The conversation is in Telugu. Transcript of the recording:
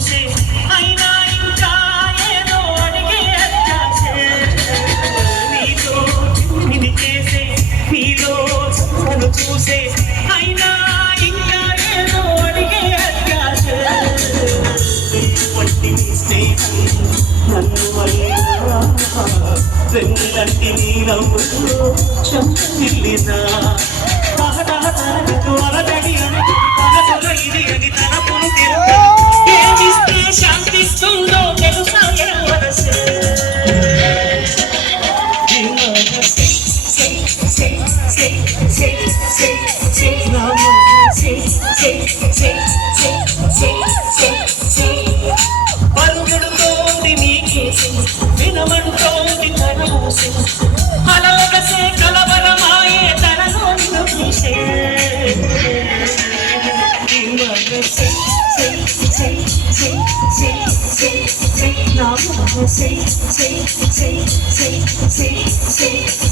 చూసే అయినా ఇంకా ఏదో అడిగే అత్యాసే నీతో ఇది చేసే నీలో నన్ను చూసే అయినా ఇంకా ఏదో అడిగే అత్యాసే వంటి స్నేహం నన్ను అడిగా వెన్నంటి నీ నవ్వుతో చంపిల్లినా అలగడి అని తనలో ఇది అని తన పును ఏమిస్తే శాంతిస్తుందో తెలుసా మనసే పరుగుడుతోంది నీకే వినమంటోంది తన మూసే అలగసే కలవరమాయే తనలో చూసే say